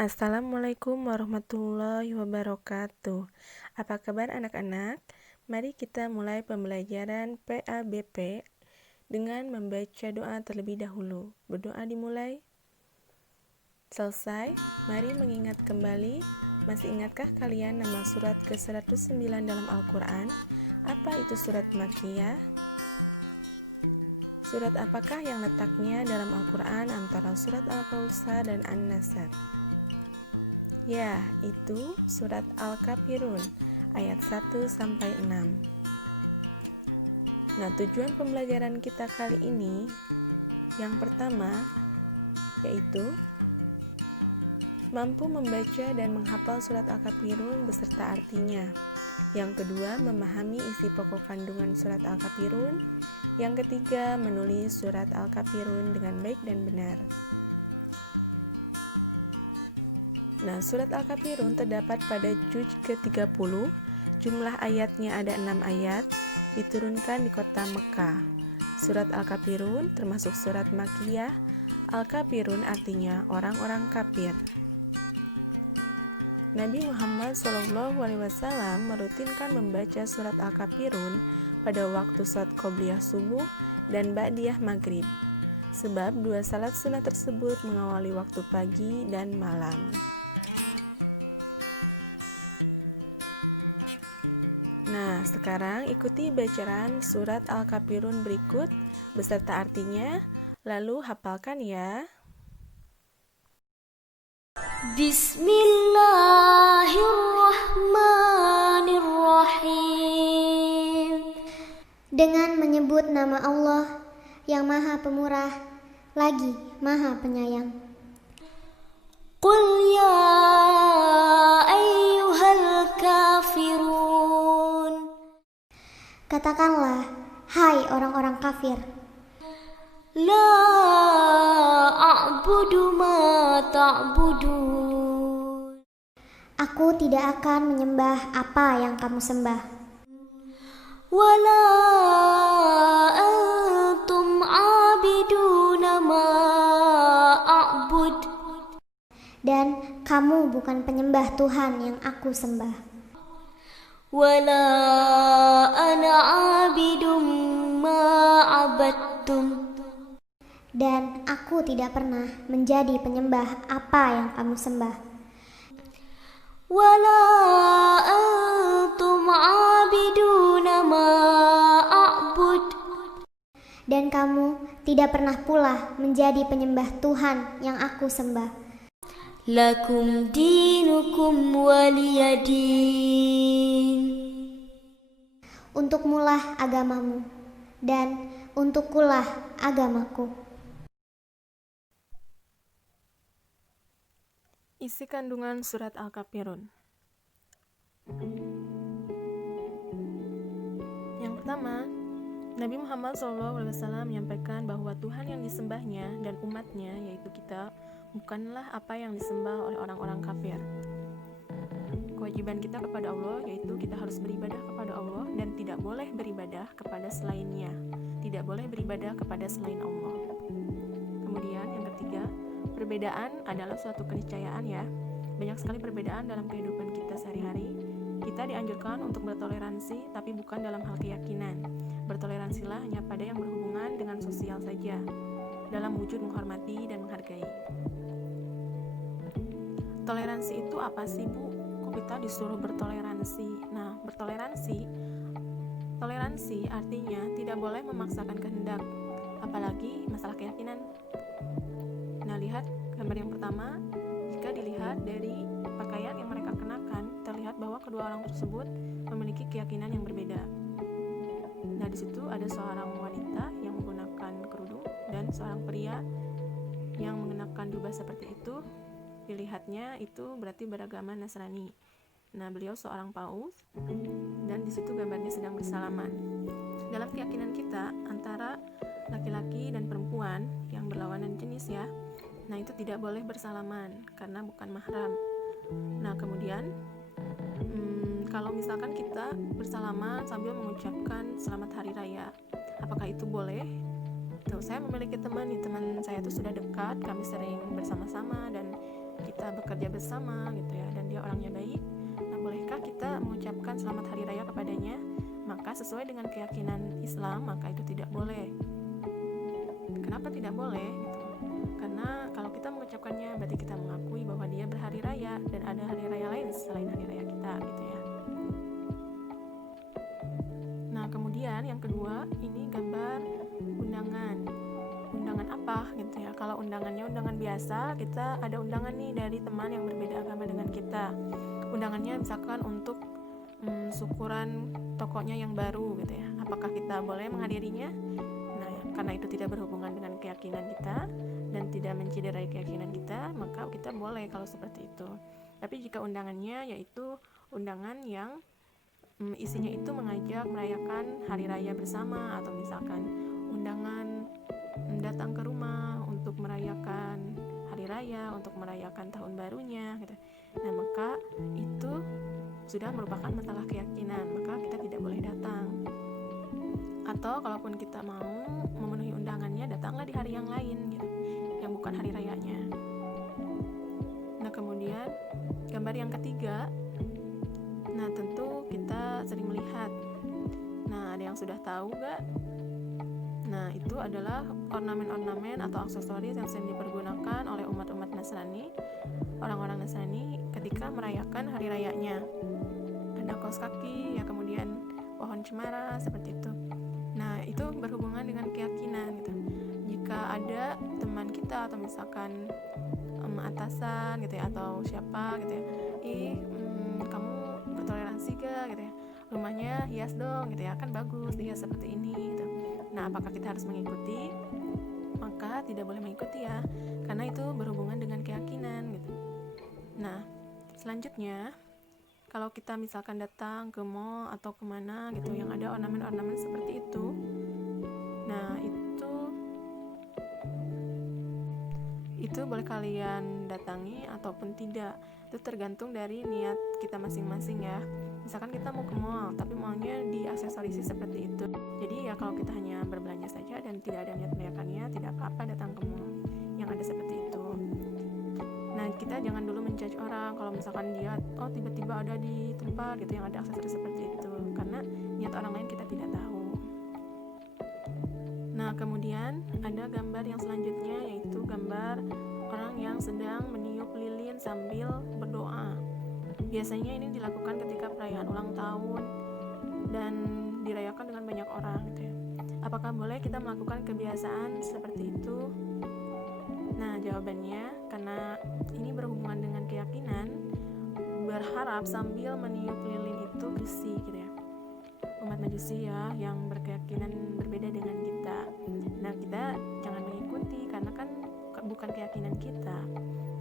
Assalamualaikum warahmatullahi wabarakatuh. Apa kabar anak-anak? Mari kita mulai pembelajaran PABP dengan membaca doa terlebih dahulu. Berdoa dimulai. Selesai, mari mengingat kembali. Masih ingatkah kalian nama surat ke-109 dalam Al-Quran? Apa itu surat Makkiyah? Surat apakah yang letaknya dalam Al-Quran antara surat Al-Kautsar dan An-Nasr? Ya, itu surat Al-Kafirun ayat 1-6. Nah, tujuan pembelajaran kita kali ini yang pertama yaitu mampu membaca dan menghafal surat Al-Kafirun beserta artinya. Yang kedua, memahami isi pokok kandungan surat Al-Kafirun. Yang ketiga, menulis surat Al-Kafirun dengan baik dan benar. Nah, surat Al-Kafirun terdapat pada juz ke-30, jumlah ayatnya ada 6 ayat, diturunkan di kota Mekah. Surat Al-Kafirun termasuk surat Makkiyah. Al-Kafirun artinya orang-orang kafir. Nabi Muhammad SAW merutinkan membaca surat Al-Kafirun pada waktu salat qobliyah subuh dan ba'diyah maghrib, sebab dua salat sunnah tersebut mengawali waktu pagi dan malam. Nah, sekarang ikuti bacaan surat Al-Kafirun berikut beserta artinya, lalu hafalkan ya. Bismillahirrahmanirrahim. Dengan menyebut nama Allah yang Maha Pemurah lagi Maha Penyayang. Qul ya ayyuhal kafirun. Katakanlah, hai orang-orang kafir. La a'budu ma ta'budun. Aku tidak akan menyembah apa yang kamu sembah. Wala antum abiduna ma a'bud. Dan kamu bukan penyembah Tuhan yang aku sembah. Wala ana abidum ma abattum. Dan aku tidak pernah menjadi penyembah apa yang kamu sembah. Wala antum abiduna ma a'bud. Dan kamu tidak pernah pula menjadi penyembah Tuhan yang aku sembah. Lakum dinukum waliyadin. Untukmulah agamamu dan untukkulah agamaku. Isi kandungan surat Al-Kafirun. Yang pertama, Nabi Muhammad SAW menyampaikan bahwa Tuhan yang disembahnya dan umatnya, yaitu kita, bukanlah apa yang disembah oleh orang-orang kafir. Kewajiban kita kepada Allah yaitu kita harus beribadah kepada Allah dan tidak boleh beribadah kepada selainnya. Tidak boleh beribadah kepada selain Allah. Kemudian yang ketiga, perbedaan adalah suatu keniscayaan ya. Banyak sekali perbedaan dalam kehidupan kita sehari-hari. Kita dianjurkan untuk bertoleransi, tapi bukan dalam hal keyakinan. Bertoleransilah hanya pada yang berhubungan dengan sosial saja, dalam wujud menghormati dan menghargai. Toleransi itu apa sih, Bu? Kok kita disuruh bertoleransi? Nah, toleransi artinya tidak boleh memaksakan kehendak, apalagi masalah keyakinan. Nah, lihat gambar yang pertama. Jika dilihat dari pakaian yang mereka kenakan, terlihat bahwa kedua orang tersebut memiliki keyakinan yang berbeda. Nah, di situ ada seorang wanita yang menggunakan kerudung dan seorang pria yang mengenakan jubah seperti itu. Dilihatnya itu berarti beragama Nasrani. Nah, beliau seorang paus dan di situ gambarnya sedang bersalaman. Dalam keyakinan kita antara laki-laki dan perempuan yang berlawanan jenis ya, nah itu tidak boleh bersalaman karena bukan mahram. Nah, kemudian kalau misalkan kita bersalaman sambil mengucapkan selamat hari raya, apakah itu boleh? Tuh, saya memiliki teman saya itu sudah dekat, kami sering bersama-sama dan kita kita bekerja bersama gitu ya, dan dia orangnya baik, nah bolehkah kita mengucapkan selamat hari raya kepadanya? Maka sesuai dengan keyakinan Islam, maka itu tidak boleh. Kenapa tidak boleh gitu? Karena kalau kita mengucapkannya berarti kita mengakui bahwa dia berhari raya dan ada hari raya lain selain hari raya kita gitu ya. Nah kemudian yang kedua, ini gambar undangan. Undangan apa gitu ya? Kalau undangannya undangan biasa, kita ada undangan nih dari teman yang berbeda agama dengan kita. Undangannya misalkan untuk syukuran tokonya yang baru gitu ya. Apakah kita boleh menghadirinya? Nah, karena itu tidak berhubungan dengan keyakinan kita dan tidak mencederai keyakinan kita, maka kita boleh kalau seperti itu. Tapi jika undangannya yaitu undangan yang isinya itu mengajak merayakan hari raya bersama, atau misalkan undangan datang ke rumah untuk merayakan hari raya, untuk merayakan tahun barunya gitu. Nah, maka itu sudah merupakan masalah keyakinan, maka kita tidak boleh datang. Atau kalaupun kita mau memenuhi undangannya, datanglah di hari yang lain gitu, yang bukan hari rayanya. Nah kemudian gambar yang ketiga, nah tentu kita sering melihat, nah ada yang sudah tahu gak? Nah itu adalah ornamen-ornamen atau aksesoris yang sering dipergunakan oleh umat-umat Nasrani, orang-orang Nasrani ketika merayakan hari rayanya. Ada kaos kaki ya, kemudian pohon cemara seperti itu. Nah itu berhubungan dengan keyakinan gitu. Jika ada teman kita atau misalkan atasan gitu ya, atau siapa gitu ya, kamu bertoleransi gak gitu ya, rumahnya hias dong gitu ya, kan bagus dihias seperti ini gitu. Nah apakah kita harus mengikuti? Maka tidak boleh mengikuti ya, karena itu berhubungan dengan keyakinan gitu. Nah selanjutnya, kalau kita misalkan datang ke mall atau kemana gitu yang ada ornamen-ornamen seperti itu, nah itu boleh kalian datangi ataupun tidak. Itu tergantung dari niat kita masing-masing ya. Misalkan kita mau ke mall tapi maunya diaksesorisi seperti itu, jadi ya kalau kita hanya berbelanja saja dan tidak ada niat merayakannya, tidak apa-apa datang ke mall yang ada seperti itu. Nah kita jangan dulu menjudge orang kalau misalkan dia tiba-tiba ada di tempat gitu yang ada aksesoris seperti itu, karena niat orang lain kita tidak tahu. Nah kemudian ada gambar yang selanjutnya, yaitu gambar orang yang sedang meniup lilin sambil berdoa. Biasanya ini dilakukan ketika perayaan ulang tahun dan dirayakan dengan banyak orang gitu ya. Apakah boleh kita melakukan kebiasaan seperti itu? Nah jawabannya, karena ini berhubungan dengan keyakinan, berharap sambil meniup lilin itu besi gitu ya, umat Majusi ya, yang berkeyakinan berbeda dengan kita. Nah kita jangan mengikuti, karena kan bukan keyakinan kita.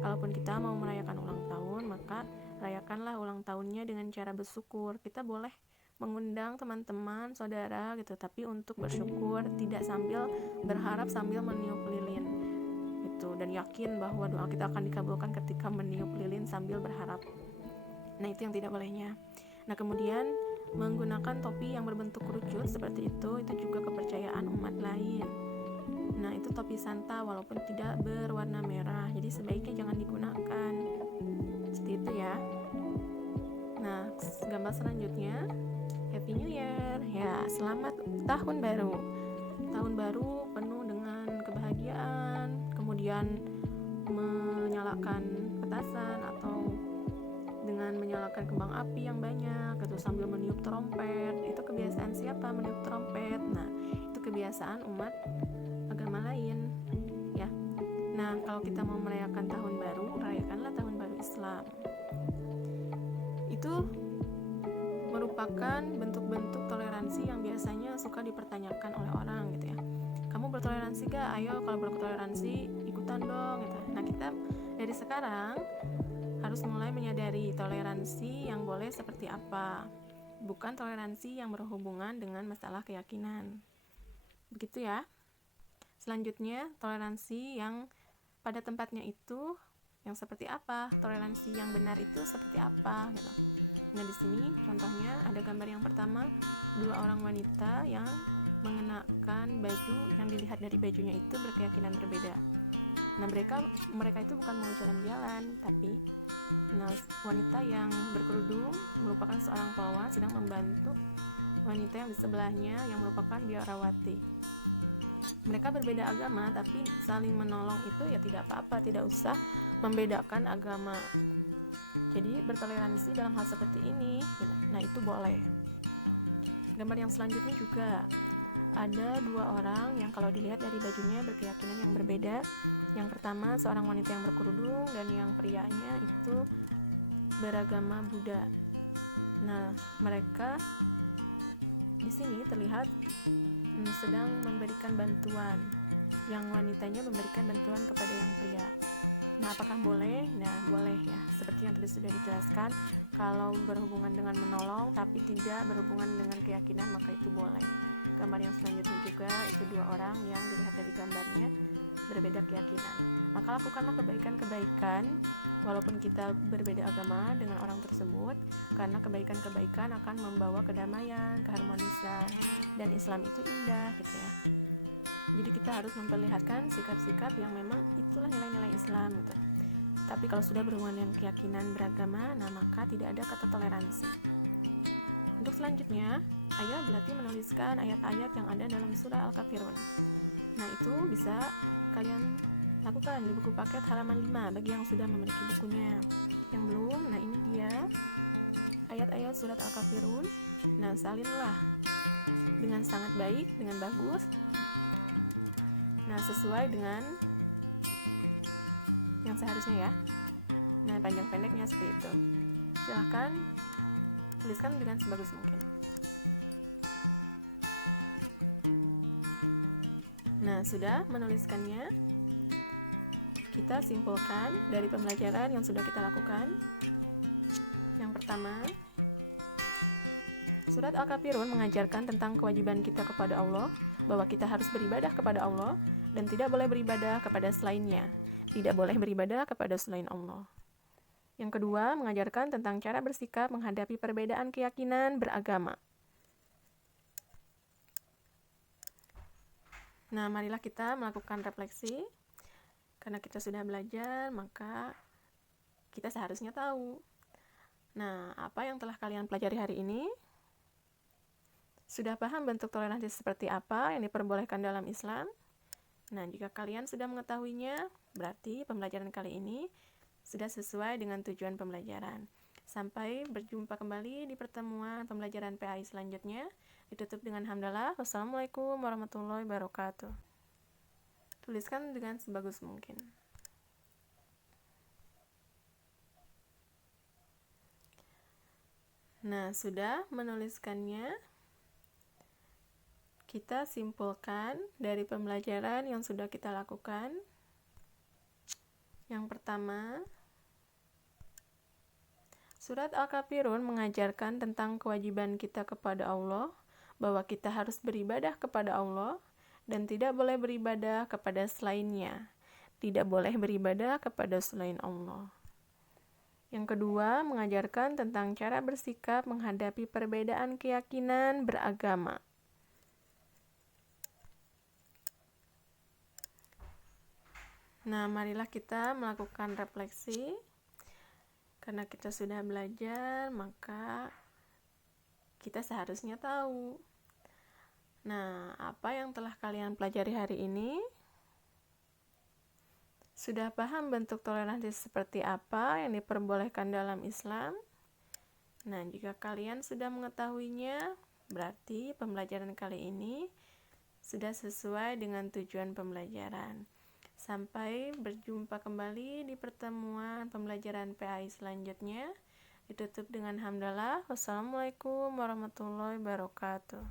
Kalaupun kita mau merayakan ulang tahun, maka rayakanlah ulang tahunnya dengan cara bersyukur. Kita boleh mengundang teman-teman, saudara gitu, tapi untuk bersyukur, tidak sambil berharap sambil meniup lilin gitu, dan yakin bahwa doa kita akan dikabulkan ketika meniup lilin sambil berharap. Nah itu yang tidak bolehnya. Nah kemudian menggunakan topi yang berbentuk kerucut seperti itu juga kepercayaan umat lain. Nah itu topi Santa walaupun tidak berwarna merah, jadi sebaiknya jangan digunakan seperti itu ya. Nah gambar selanjutnya, Happy New Year ya, selamat tahun baru. Tahun baru penuh dengan kebahagiaan, kemudian menyalakan petasan atau dengan menyalakan kembang api yang banyak gitu, sambil meniup trompet. Itu kebiasaan siapa meniup trompet? Nah itu kebiasaan umat agama lain ya. Nah kalau kita mau merayakan tahun baru, rayakanlah tahun baru Islam. Itu merupakan bentuk-bentuk toleransi yang biasanya suka dipertanyakan oleh orang gitu ya. Kamu bertoleransi gak? Ayo kalau bertoleransi ikutan dong gitu. Nah kita dari sekarang harus mulai menyadari toleransi yang boleh seperti apa, bukan toleransi yang berhubungan dengan masalah keyakinan. Begitu ya. Selanjutnya, toleransi yang pada tempatnya itu yang seperti apa, toleransi yang benar itu seperti apa gitu. Nah, di sini contohnya ada gambar yang pertama, dua orang wanita yang mengenakan baju yang dilihat dari bajunya itu berkeyakinan berbeda. Nah, mereka itu bukan mau jalan-jalan, tapi wanita yang berkerudung merupakan seorang pelawan sedang membantu wanita yang di sebelahnya yang merupakan biarawati. Mereka berbeda agama, tapi saling menolong itu ya tidak apa-apa, tidak usah membedakan agama. Jadi bertoleransi dalam hal seperti ini, nah itu boleh. Gambar yang selanjutnya juga ada dua orang yang kalau dilihat dari bajunya berkeyakinan yang berbeda. Yang pertama seorang wanita yang berkerudung dan yang prianya itu beragama Buddha. Nah, mereka di sini terlihat sedang memberikan bantuan. Yang wanitanya memberikan bantuan kepada yang pria. Nah, apakah boleh? Nah, boleh ya. Seperti yang tadi sudah dijelaskan, kalau berhubungan dengan menolong tapi tidak berhubungan dengan keyakinan, maka itu boleh. Gambar yang selanjutnya juga itu dua orang yang dilihat dari gambarnya berbeda keyakinan. Maka lakukanlah kebaikan-kebaikan walaupun kita berbeda agama dengan orang tersebut, karena kebaikan-kebaikan akan membawa kedamaian, keharmonisan, dan Islam itu indah gitu ya. Jadi kita harus memperlihatkan sikap-sikap yang memang itulah nilai-nilai Islam gitu. Tapi kalau sudah berhubungan dengan keyakinan beragama, nah maka tidak ada kata toleransi. Untuk selanjutnya, ayah berarti menuliskan ayat-ayat yang ada dalam surah Al-Kafirun. Nah, itu bisa kalian lakukan di buku paket halaman 5 bagi yang sudah memiliki bukunya. Yang belum, nah ini dia ayat-ayat surat Al-Kafirun. Nah, salinlah dengan sangat baik, dengan bagus. Nah, sesuai dengan yang seharusnya ya. Nah, panjang pendeknya seperti itu. Silahkan tuliskan dengan sebagus mungkin. Nah, sudah menuliskannya, kita simpulkan dari pembelajaran yang sudah kita lakukan. Yang pertama, surat Al-Kafirun mengajarkan tentang kewajiban kita kepada Allah, bahwa kita harus beribadah kepada Allah dan tidak boleh beribadah kepada selainnya. Tidak boleh beribadah kepada selain Allah. Yang kedua, mengajarkan tentang cara bersikap menghadapi perbedaan keyakinan beragama. Nah, marilah kita melakukan refleksi. Karena kita sudah belajar, maka kita seharusnya tahu. Nah, apa yang telah kalian pelajari hari ini? Sudah paham bentuk toleransi seperti apa yang diperbolehkan dalam Islam? Nah, jika kalian sudah mengetahuinya, berarti pembelajaran kali ini sudah sesuai dengan tujuan pembelajaran. Sampai berjumpa kembali di pertemuan pembelajaran PAI selanjutnya. Ditutup dengan hamdalah. Wassalamualaikum warahmatullahi wabarakatuh. Tuliskan dengan sebagus mungkin. Nah, sudah menuliskannya. Kita simpulkan dari pembelajaran yang sudah kita lakukan. Yang pertama, surat Al-Kafirun mengajarkan tentang kewajiban kita kepada Allah, bahwa kita harus beribadah kepada Allah dan tidak boleh beribadah kepada selainnya. Tidak boleh beribadah kepada selain Allah. Yang kedua, mengajarkan tentang cara bersikap menghadapi perbedaan keyakinan beragama. Nah, marilah kita melakukan refleksi. Karena kita sudah belajar, maka kita seharusnya tahu. Nah, apa yang telah kalian pelajari hari ini? Sudah paham bentuk toleransi seperti apa yang diperbolehkan dalam Islam? Nah, jika kalian sudah mengetahuinya, berarti pembelajaran kali ini sudah sesuai dengan tujuan pembelajaran. Sampai berjumpa kembali di pertemuan pembelajaran PAI selanjutnya. Ditutup dengan hamdalah. Wassalamualaikum warahmatullahi wabarakatuh.